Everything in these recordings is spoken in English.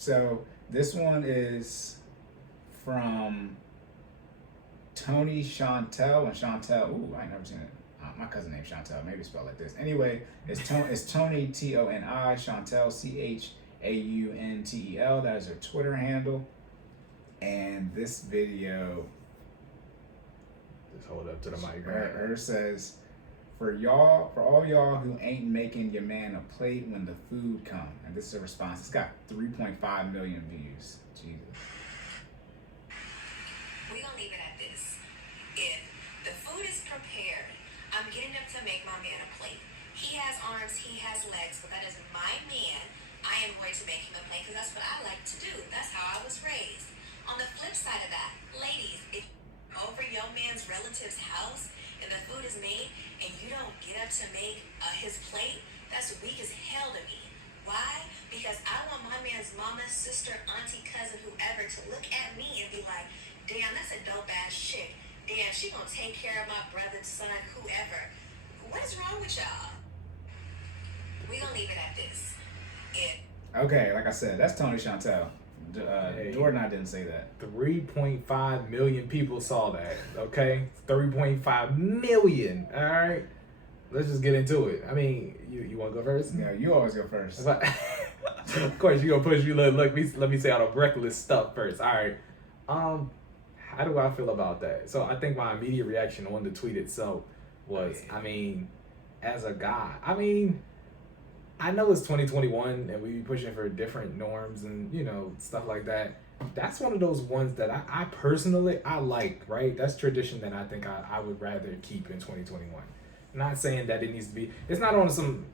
So this one is from Tony Chantel and Chantel. Ooh, I ain't never seen it. My cousin named Chantel. Maybe spelled like this. Anyway, it's Tony Toni Chantel Chauntel. That is her Twitter handle. And this video, Just hold up to the mic. her says, for all y'all who ain't making your man a plate when the food come. And this is a response. It's got 3.5 million views. Jesus. We gonna leave it at this. If the food is prepared, I'm getting up to make my man a plate. He has arms, he has legs, but that is my man. I am going to make him a plate because that's what I like to do. That's how I was raised. On the flip side of that, ladies, if you're over your man's relative's house and the food is made and you don't get up to make his plate, that's weak as hell to me. Why? Because I want my man's mama, sister, auntie, cousin, whoever to look at me and be like, damn, that's a dope ass chick. Damn, she gonna take care of my brother, son, whoever. What is wrong with y'all? We gonna leave it at this. Okay, like I said, that's Tony Chantel. Jordan, I didn't say that. 3.5 million people saw that. Okay, 3.5 million. All right, let's just get into it. I mean, you want to go first? Yeah, you always go first. Of course, you gonna push me. Let me say all the reckless stuff first. All right. How do I feel about that? So I think my immediate reaction on the tweet itself was, I mean, as a guy, I mean, I know it's 2021 and we be pushing for different norms and, you know, stuff like that. That's one of those ones that I personally, I like, right? That's tradition that I think I would rather keep in 2021. Not saying that it needs to be, it's not on some,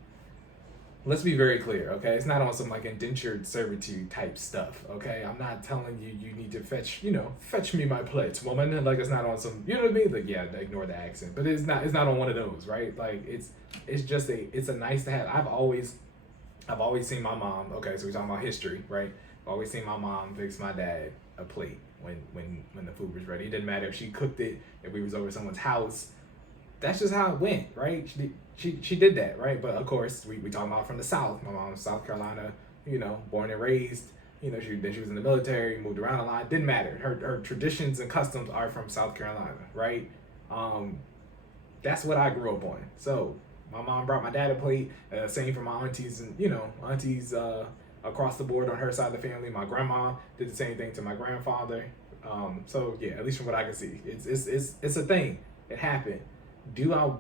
let's be very clear, okay? It's not on some like indentured servitude type stuff, okay? I'm not telling you you need to fetch me my plates, woman. Like, it's not on some, you know what I mean? Like, yeah, ignore the accent, but it's not on one of those, right? Like, it's just it's a nice to have. I've always seen my mom, okay, so we're talking about history, right? I've always seen my mom fix my dad a plate when the food was ready. It didn't matter if she cooked it, if we was over someone's house. That's just how it went, right? She did that, right? But of course, we talking about from the South. My mom's South Carolina, you know, born and raised. You know, she was in the military, moved around a lot. Didn't matter. Her traditions and customs are from South Carolina, right? That's what I grew up on. So my mom brought my dad a plate. Same for my aunties and aunties across the board on her side of the family. My grandma did the same thing to my grandfather. So yeah, at least from what I can see, it's a thing. It happened. Do I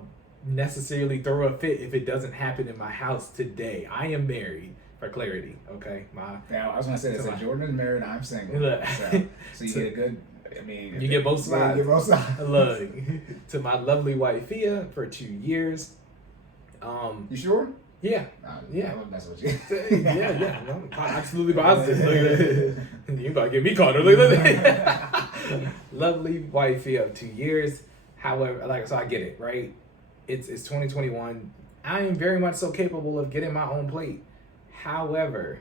necessarily throw a fit if it doesn't happen in my house today? I am married, for clarity, okay? Yeah, I was gonna say that. So Jordan is married, I'm single. Look, so you get a good, I mean, you get both sides. Yeah, you get both sides. Look, to my lovely wife Fia for 2 years. You sure? Yeah. Yeah. I'm messing with you. yeah. No, absolutely positive. Look at that. You about to get me caught. Look at that. Lovely wife Fia of 2 years. However, so I get it, right? It's 2021. I am very much so capable of getting my own plate. However,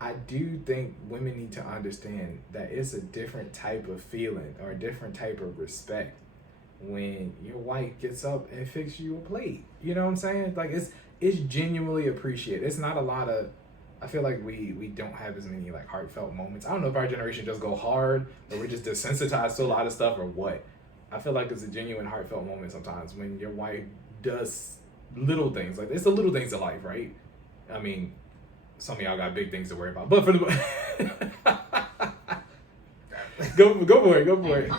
I do think women need to understand that it's a different type of feeling or a different type of respect when your wife gets up and fixes you a plate. You know what I'm saying? Like, it's genuinely appreciated. It's not a lot of, I feel like we don't have as many like heartfelt moments. I don't know if our generation just go hard or we're just desensitized to a lot of stuff or what. I feel like it's a genuine heartfelt moment sometimes when your wife does little things. Like, it's the little things in life, right? I mean, some of y'all got big things to worry about, but for the go for it.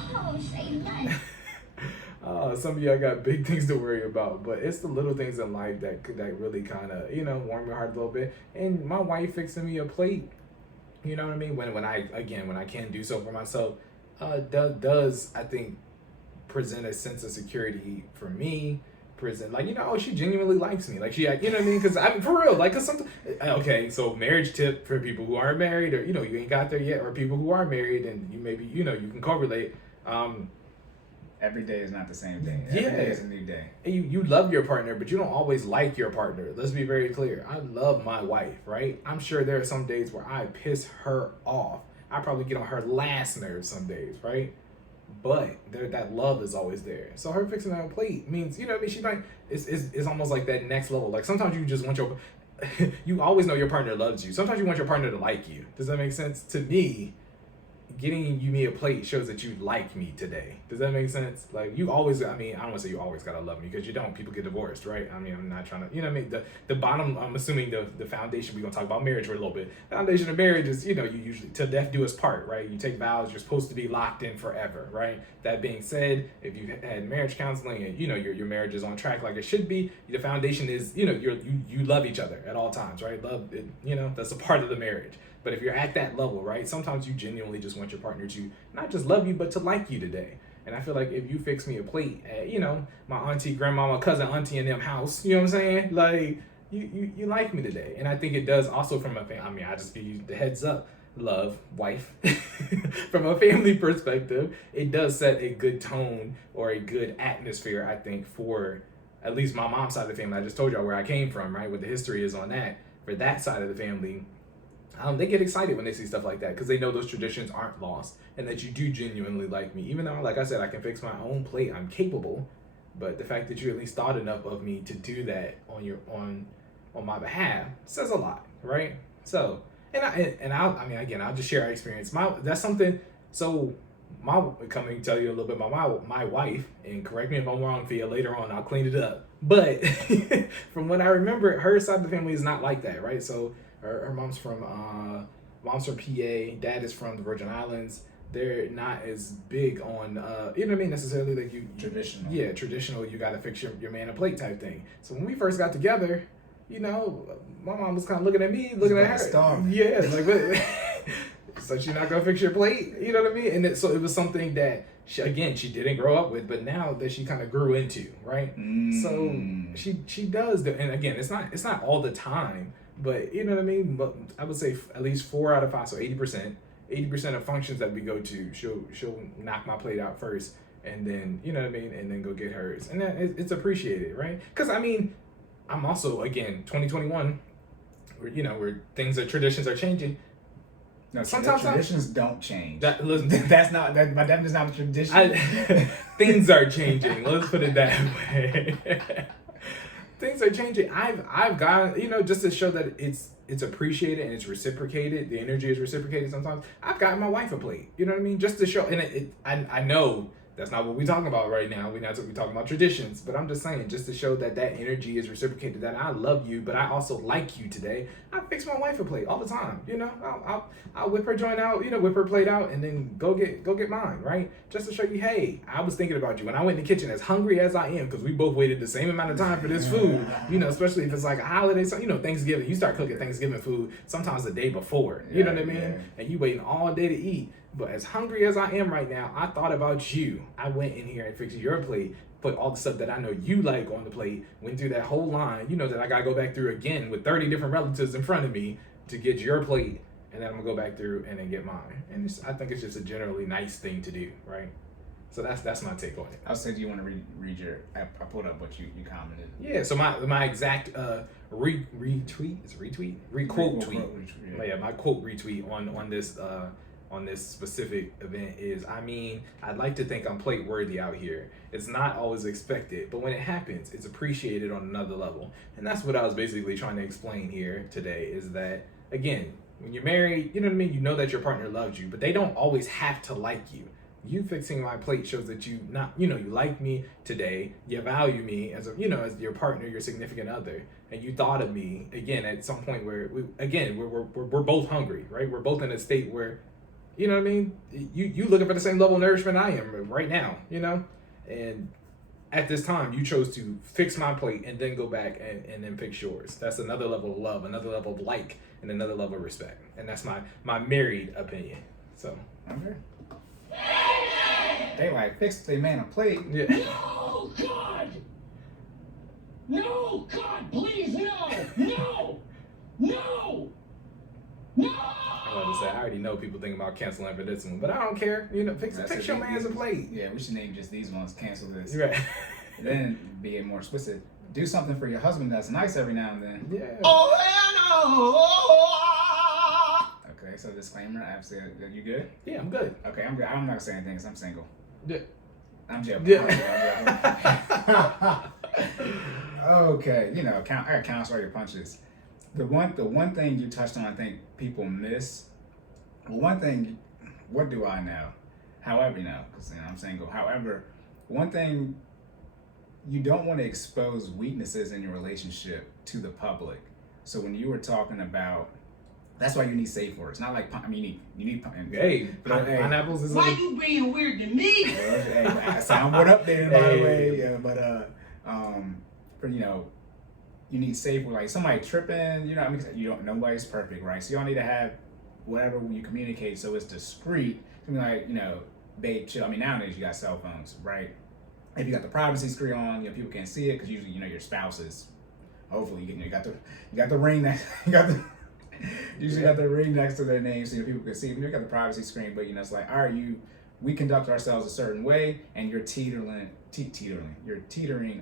Some of y'all got big things to worry about, but it's the little things in life that really kind of warm your heart a little bit. And my wife fixing me a plate, you know what I mean? When I can do so for myself, does I think present a sense of security for me. She genuinely likes me. Like, she, you know what I mean? Because I'm for real. Like, cause sometimes, okay, so marriage tip for people who aren't married or, you ain't got there yet, or people who are married and you maybe, you can correlate. Every day is not the same day. Every day is a new day. And you love your partner, but you don't always like your partner. Let's be very clear. I love my wife, right? I'm sure there are some days where I piss her off. I probably get on her last nerve some days, right? But that love is always there. So her fixing that plate means, you know what I mean? She might, it's almost like that next level. Like, sometimes you just want you always know your partner loves you. Sometimes you want your partner to like you. Does that make sense? To me, getting me a plate shows that you like me today. Does that make sense? Like, you always, I mean, I don't want to say you always gotta love me, because you don't. People get divorced, right? I mean, I'm not trying to, you know what I mean? The bottom, I'm assuming the foundation, we're gonna talk about marriage for a little bit. Foundation of marriage is, you usually, till death do us part, right? You take vows, you're supposed to be locked in forever, right? That being said, if you had marriage counseling and, your marriage is on track like it should be, the foundation is, you love each other at all times, right? Love, that's a part of the marriage. But if you're at that level, right, sometimes you genuinely just want your partner to not just love you, but to like you today. And I feel like if you fix me a plate at, my auntie, grandmama, cousin, auntie in them house, you know what I'm saying? Like, you like me today. And I think it does also from I just give you the heads up, love, wife. From a family perspective, it does set a good tone or a good atmosphere, I think, for at least my mom's side of the family. I just told y'all where I came from, right? What the history is on that. For that side of the family, they get excited when they see stuff like that, because they know those traditions aren't lost and that you do genuinely like me. Even though, like I said, I can fix my own plate, I'm capable, but the fact that you at least thought enough of me to do that on my behalf says a lot, right? So, I'll just share our experience. That's something. So, coming to tell you a little bit about my wife, and correct me if I'm wrong, Fia, later on, I'll clean it up. But from what I remember, her side of the family is not like that, right? So, her mom's from PA, dad is from the Virgin Islands. They're not as big on, necessarily like you traditional. Yeah, traditional. You got to fix your man a plate type thing. So when we first got together, my mom was kind of looking at me, looking at her. Starving. Yeah, like, so she's not gonna fix your plate. You know what I mean? And so it was something that she didn't grow up with, but now that she kind of grew into, right? So she does. And again, it's not all the time. But you know what I mean? But I would say at least 4 out of 5, so 80%. 80% of functions that we go to, she'll knock my plate out first, and then, you know what I mean, and then go get hers. And then it's appreciated, right? Because I'm also, again, 2021, where traditions are changing. No, sometimes traditions don't change. That's not a tradition. Things are changing. Let's put it that way. Things are changing. I've got, just to show that it's appreciated and it's reciprocated. The energy is reciprocated sometimes. I've gotten my wife a plate. You know what I mean? Just to show. And I know that's not what we're talking about right now. We're talking about traditions. But I'm just saying, just to show that energy is reciprocated, that I love you, but I also like you today. I fix my wife a plate all the time. I'll whip her joint out, whip her plate out, and then go get mine, right? Just to show you, hey, I was thinking about you when I went in the kitchen, as hungry as I am, because we both waited the same amount of time for this food. Especially if it's like a holiday, so Thanksgiving, you start cooking Thanksgiving food sometimes the day before. You know what I mean? Yeah. And you waiting all day to eat. But as hungry as I am right now, I thought about you. I went in here and fixed your plate, put all the stuff that I know you like on the plate, went through that whole line, that I got to go back through again with 30 different relatives in front of me to get your plate, and then I'm going to go back through and then get mine. And I think it's just a generally nice thing to do, right? So that's my take on it. I'll say, do you want to read your, I pulled up what you commented. Yeah, so my exact quote tweet. Yeah, my quote retweet on this specific event is, I'd like to think I'm plate worthy out here. It's not always expected, but when it happens, it's appreciated on another level. And that's what I was basically trying to explain here today, is that, again, when you're married, you know what I mean? You know that your partner loves you, but they don't always have to like you. You fixing my plate shows that you like me today, you value me as as your partner, your significant other, and you thought of me, again, at some point where, we're both hungry, right? We're both in a state where, you know what I mean? You looking for the same level of nourishment I am right now, And at this time, you chose to fix my plate and then go back and then fix yours. That's another level of love, another level of like, and another level of respect. And that's my married opinion. So. Okay. They fix their man a plate. Yeah. No, God! No, God, please, no! No! No! No! I already know people think about canceling for this one, but I don't care. Fix your man's a plate. Yeah, we should name just these ones. Cancel this. Right. And then be more explicit. Do something for your husband that's nice every now and then. Yeah. Oh, no! Okay, so disclaimer. Absolutely. You good? Yeah, I'm good. Okay, I'm good. I'm not gonna say anything because I'm single. Yeah. I'm joking. Yeah. Okay, I got counts for your punches. The one thing you touched on, I think people miss. Well, one thing, what do I know? However, because I'm saying go. However, one thing, you don't want to expose weaknesses in your relationship to the public. So when you were talking about, that's why you need safe words. Not like you need. Hey, but, pineapples is Why you being weird to me? Hey, soundboard updated by the way. Yeah, but for you need safe words. Like somebody tripping. Nobody's perfect, right? So y'all need to have whatever when you communicate, so it's discreet. Like babe, chill. I mean, nowadays you got cell phones, right? If you got the privacy screen on, people can't see it because usually your spouses. Hopefully you got the ring that usually got the ring next to their name so people can see it. You got the privacy screen, but it's like, all right, we conduct ourselves a certain way, and you're teetering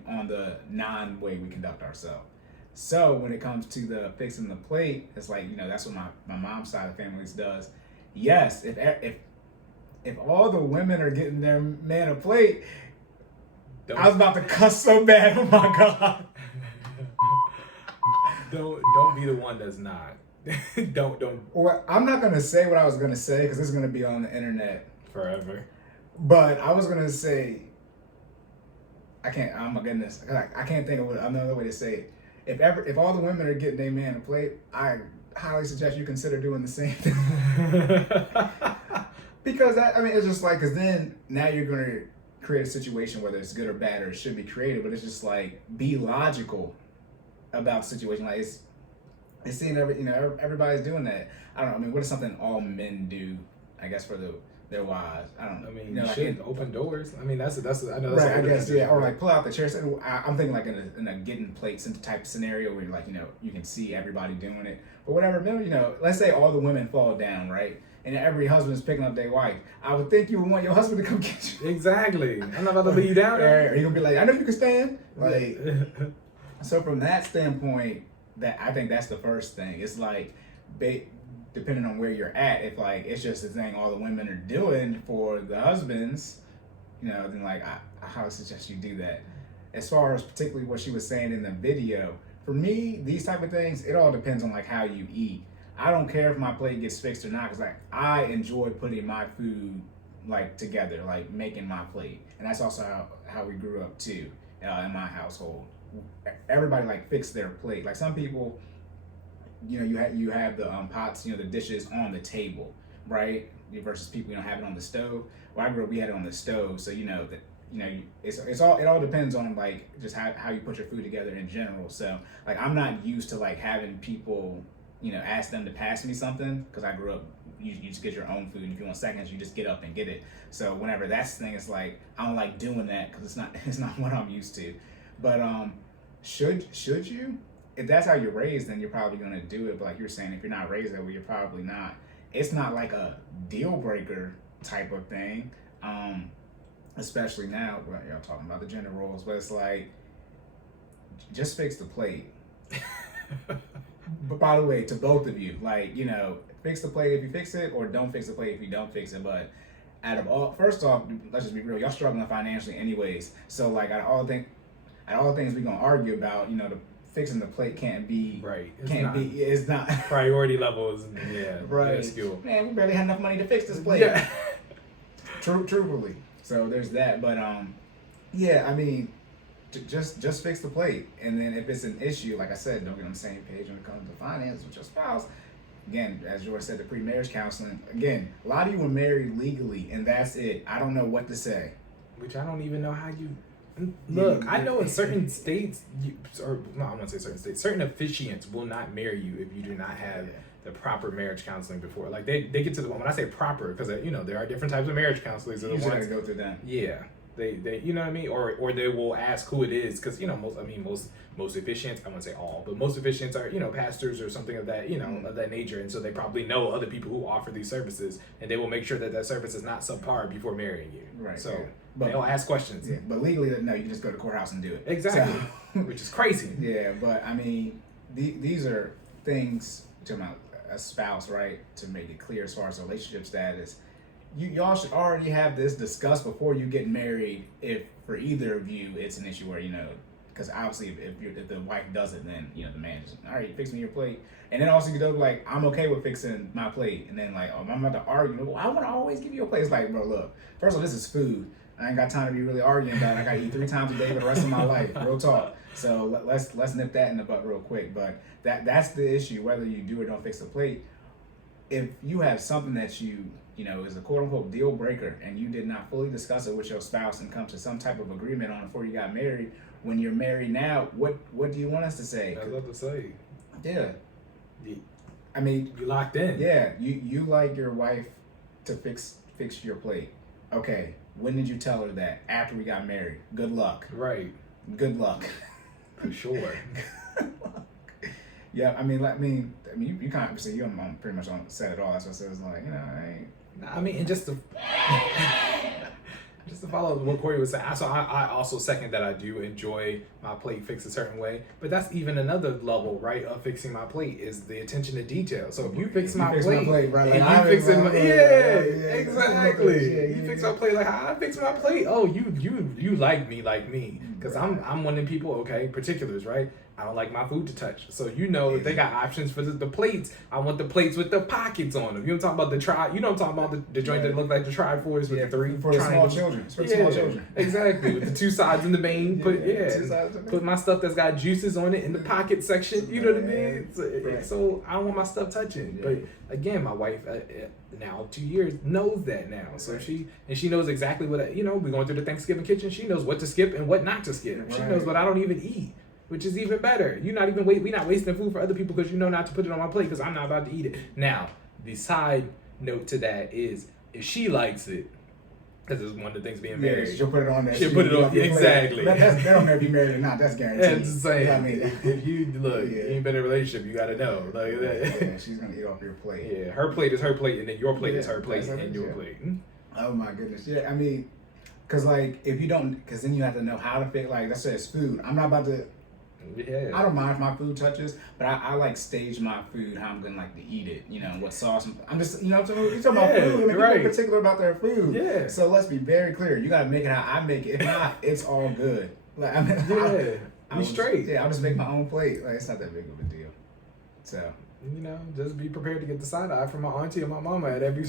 on the non-way we conduct ourselves. So when it comes to the fixing the plate, it's like that's what my mom's side of the family does. Yes, if all the women are getting their man a plate, I was about to cuss so bad. Oh my god. Don't be the one that's not. don't. Well, I'm not gonna say what I was gonna say because it's gonna be on the internet forever. But I was gonna say, I can't. Oh my goodness, I can't think of another way to say it. If all the women are getting their man a plate, I highly suggest you consider doing the same thing. Because it's just like, because then now you're gonna create a situation, whether it's good or bad or it should be created, but it's just like, be logical about the situation. Like it's seeing everybody's doing that. I don't know. I mean, what is something all men do? I guess for their wives. I don't know. I mean, you should open doors. I mean, that's I know that's right. I guess or like pull out the chairs. I'm thinking like in a getting plates type scenario where like you can see everybody doing it. But whatever, let's say all the women fall down, right? And every husband is picking up their wife. I would think you would want your husband to come get you. Exactly. I'm not about to leave you down there. Are you gonna be like, I know you can stand? Like, so from that standpoint, that I think that's the first thing. It's like, depending on where you're at, if like it's just the thing all the women are doing for the husbands, then like I highly suggest you do that. As far as particularly what she was saying in the video, for me, these type of things, it all depends on like how you eat. I don't care if my plate gets fixed or not, because like I enjoy putting my food like together, like making my plate, and that's also how we grew up too in my household. Everybody like fixed their plate. Like some people, you have the pots, the dishes on the table, right? Versus people have it on the stove. Well, I grew up, we had it on the stove, so it all depends on like just how you put your food together in general. So like I'm not used to like having people ask them to pass me something, because I grew up, you just get your own food, and if you want seconds, you just get up and get it. So whenever that's the thing, it's like I don't like doing that because it's not what I'm used to. But should you? If that's how you're raised, then you're probably gonna do it. But like you're saying, if you're not raised that way, you're probably not. It's not like a deal breaker type of thing, especially now. Well, y'all talking about the gender roles, but it's like, just fix the plate. But by the way, to both of you, like, fix the plate if you fix it, or don't fix the plate if you don't fix it. But first off, let's just be real, y'all struggling financially anyways. So like, out of all the things we're gonna argue about, the fixing the plate can't be right. It's not priority levels. Yeah, right. Man, we barely had enough money to fix this plate. Yeah. Truthfully. So there's that. But yeah, I mean, just fix the plate, and then if it's an issue, like I said, don't get on the same page when it comes to finances with your spouse. Again, as George said, the pre-marriage counseling. Again, a lot of you were married legally, and that's it. I don't know what to say. Which I don't even know how you. Look, I know in certain states, I want to say certain states, certain officiants will not marry you if you do not have the proper marriage counseling before. Like they get to the one, when I say proper, because there are different types of marriage counselors. You usually got to go through them. Yeah. They you know what I mean, or they will ask who it is, because most officiants, I wouldn't say all, but most officiants are pastors or something of that of that nature, and so they probably know other people who offer these services, and they will make sure that service is not subpar before marrying you. Right. So they'll ask questions. Yeah, but legally, no, you can just go to the courthouse and do it. Exactly. So, which is crazy. Yeah, but I mean, these are things to my a spouse, right? To make it clear as far as relationship status. Y'all should already have this discussed before you get married, if for either of you it's an issue where, because obviously if the wife does it, then the man just, all right, fix me your plate. And then also like, I'm okay with fixing my plate, and then like, I'm about to argue. Well, I want to always give you a plate. It's like, bro, look, first of all, this is food. I ain't got time to be really arguing about it. I got to eat 3 times a day for the rest of my life. Real talk. So let's nip that in the butt real quick. But that's the issue, whether you do or don't fix the plate. If you have something that is a quote unquote deal breaker, and you did not fully discuss it with your spouse and come to some type of agreement on it before you got married, when you're married now, what do you want us to say? I was about to say. Yeah. I mean, you locked in. Yeah, you like your wife to fix your plate. Okay, when did you tell her that? After we got married. Good luck. Right. Good luck. For sure. Good luck. Yeah, I mean, you can't say you pretty much said it all. That's what I said. It's like, I mean, and just to follow what Cory was saying, so I also second that I do enjoy my plate fixed a certain way, but that's even another level, right, of fixing my plate is the attention to detail. So if you fix my plate, right? And like, you fix it, exactly. You fix my plate like how I fix my plate. Oh, you like me, because I'm one of them people. Okay, particulars, right? I don't like my food to touch. So if they got options for the plates, I want the plates with the pockets on them. You know what I'm talking about? I'm talking about the joint that look like the Triforce with the 3 for the small children. It's for the small children. Exactly. With the 2 sides in the main. Put my stuff that's got juices on it in the pocket section. You know what I mean? So I don't want my stuff touching. Yeah. But again, my wife now 2 years knows that now. So she knows exactly what we're going through the Thanksgiving kitchen. She knows what to skip and what not to skip. Right. She knows what I don't even eat. Which is even better. We're not wasting food for other people because you know not to put it on my plate because I'm not about to eat it. Now, the side note to that is if she likes it, because it's one of the things being married. Yeah, she'll put it on there. She'll put it on, exactly. They don't care if you're married or not, that's guaranteed. That's the same. I mean, if you ain't been in a relationship, you gotta know. Like that. Yeah, she's gonna eat off your plate. Yeah, her plate is her plate, and then your plate is her plate, and your plate. Oh my goodness. Yeah, I mean, because like, if you don't, because then you have to know how to fit, like, let's say it's food. I'm not about to, I don't mind if my food touches, but I like stage my food how I'm gonna like to eat it. What sauce. I'm just you're talking about food. And people are particular about their food. Yeah. So let's be very clear. You gotta make it how I make it. If not, it's all good. Like be straight. Yeah, I'll just make my own plate. Like it's not that big of a deal. So. Just be prepared to get the side eye from my auntie and my mama at every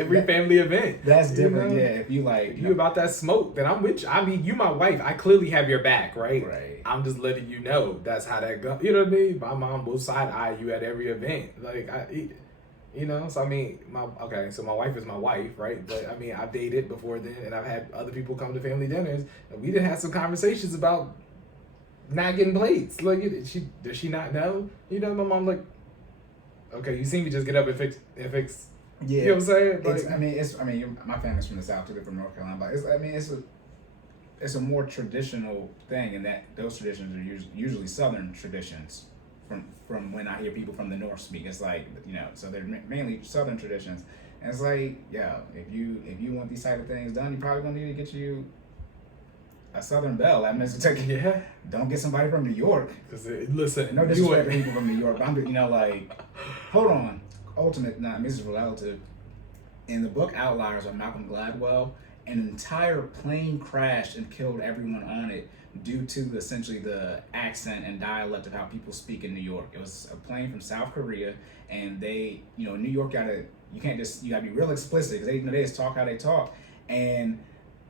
every family event. That's different. Yeah, if you like, if you about that smoke, then I'm with you. I mean, you my wife. I clearly have your back, right? Right. I'm just letting you know that's how that goes. You know what I mean? My mom will side eye you at every event. Like so I mean, my wife is my wife, right? But I mean, I've dated before then, and I've had other people come to family dinners, and we didn't have some conversations about not getting plates. Like, does she not know? My mom like, okay, you see me just get up and fix. Yeah, you know what I'm saying? Like, my family's from the South too, from North Carolina, but it's a more traditional thing, and that those traditions are usually Southern traditions. From when I hear people from the North speak, it's like so they're mainly Southern traditions, and it's like, yeah, if you want these type of things done, you probably gonna need to get you a Southern Belle. That means don't get somebody from New York. Listen, no disrespect to people from New York, but I'm like, hold on. Ultimate, this is relative. In the book Outliers by Malcolm Gladwell, an entire plane crashed and killed everyone on it due to essentially the accent and dialect of how people speak in New York. It was a plane from South Korea, and they, New York you gotta be real explicit because they just talk how they talk, and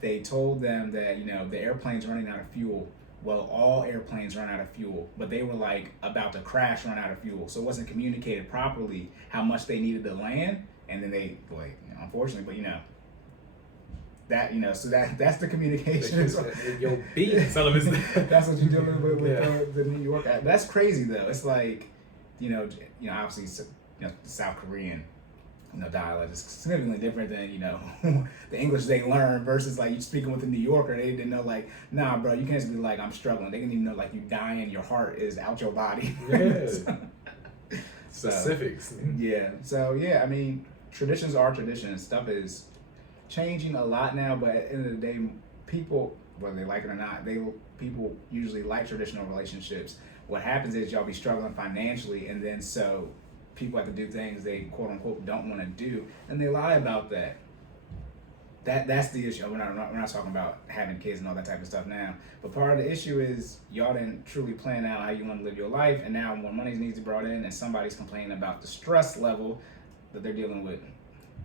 they told them that, the airplane's running out of fuel. Well, all airplanes run out of fuel, but they were like about to crash, run out of fuel. So it wasn't communicated properly how much they needed to land. And then they, unfortunately, but so that's the communication. That's what you're dealing with the New York. That's crazy though. It's like, obviously, the South Korean dialect is significantly different than the English they learn versus like you speaking with a New Yorker. They didn't know like, nah, bro, you can't just be like, I'm struggling. They didn't even know like you dying, your heart is out your body. Yeah. Specifics. Yeah. So yeah, I mean, traditions are traditions. Stuff is changing a lot now, but at the end of the day, people, whether they like it or not, people usually like traditional relationships. What happens is y'all be struggling financially, and then so people have to do things they quote unquote don't want to do, and they lie about that. That's the issue. We're not talking about having kids and all that type of stuff now. But part of the issue is y'all didn't truly plan out how you want to live your life, and now more money needs to be brought in, and somebody's complaining about the stress level that they're dealing with.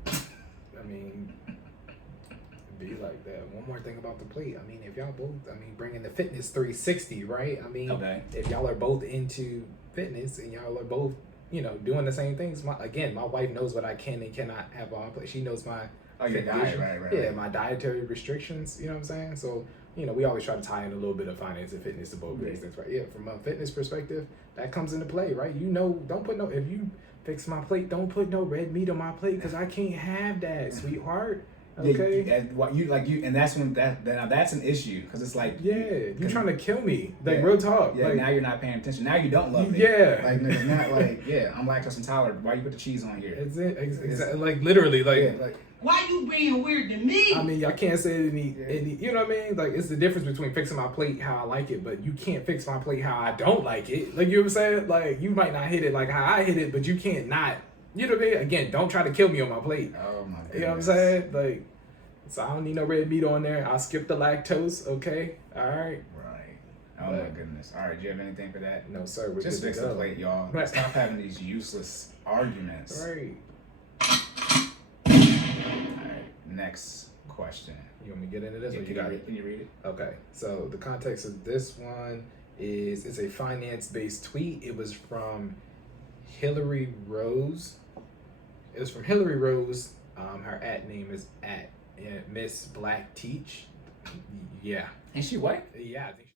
I mean, be like that. One more thing about the plate. I mean, if y'all both, bringing the fitness 360, right? I mean, Okay. if y'all are both into fitness and y'all are both, doing the same things. My wife knows what I can and cannot have on my plate. She knows my Your diet, right. Yeah, my dietary restrictions. You know what I'm saying? So, we always try to tie in a little bit of finance and fitness to both of these things, right? Yeah, from a fitness perspective, that comes into play, right? Don't put if you fix my plate, don't put no red meat on my plate because I can't have that, sweetheart. Okay. And that's when that's an issue because it's like you trying to kill me, real talk. Yeah, now you're not paying attention. Now you don't love me. Yeah, like it's not like I'm lactose intolerant. Why you put the cheese on here? It's exactly like literally Why you being weird to me? I mean, I can't say any. You know what I mean? Like it's the difference between fixing my plate how I like it, but you can't fix my plate how I don't like it. Like you know what I'm saying? Like you might not hit it like how I hit it, but you can't not. You know what I mean? Again, don't try to kill me on my plate. Oh my goodness. You know what I'm saying? Like, so I don't need no red meat on there. I'll skip the lactose. Okay. All right. Right. Oh my goodness. All right. Do you have anything for that? No, sir. We're just fix the plate, y'all. Right. Stop having these useless arguments. Right. All right. Next question. You want me to get into this? Yeah, Or you got it? Can you read it? Okay. So the context of this one is it's a finance-based tweet. It was from Hillary Rose. It was from Hillary Rose. Her @name is @Miss Black Teach. Yeah. Is she white? Yeah, I think